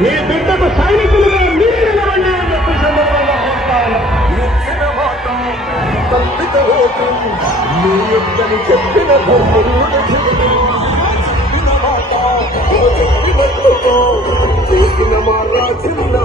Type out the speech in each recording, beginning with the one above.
మీ బిడ్డకు సైనికులుగా మీరు చెప్పిన చేసిన మా రాజును నా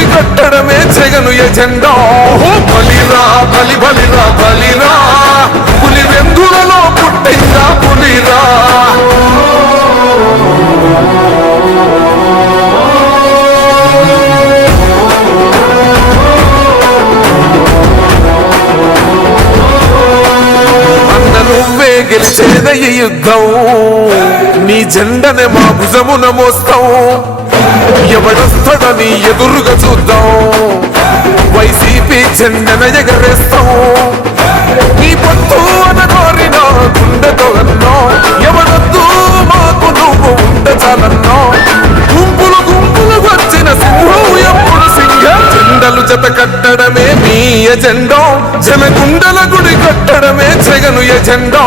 కట్టడమే ఎజెండా. బలిరా బలి బలిరా బలిరా. పులి వెందులలో పుట్టిందా పులిరా. నువ్వే గెలిచేద ఈ యుద్ధం. నీ జెండనే మా భుజమున మోస్తాం. ఎవడొస్తాడని ఎదురుగా చూద్దాం. వైసీపీ జెండన ఎగరేస్తాం నీ పొత్తు అనగోరిన గుండెతో అన్నో. ఎవరొద్దు మాకు నువ్వు ఉండ చాలన్నో. గుంపులు గుంపులు వచ్చిన సింహం ఎప్పుడు సింహం జెండలు జత కట్టడమే మీ ఎజెండా. జనగుండల గుడి కట్టడమే జగను ఎజెండో.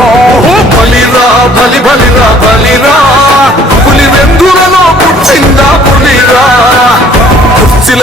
బలిరా బలి బలిరా బలిరా. పులి వెందులలో పుట్టిందా పులిరా. కుర్చీల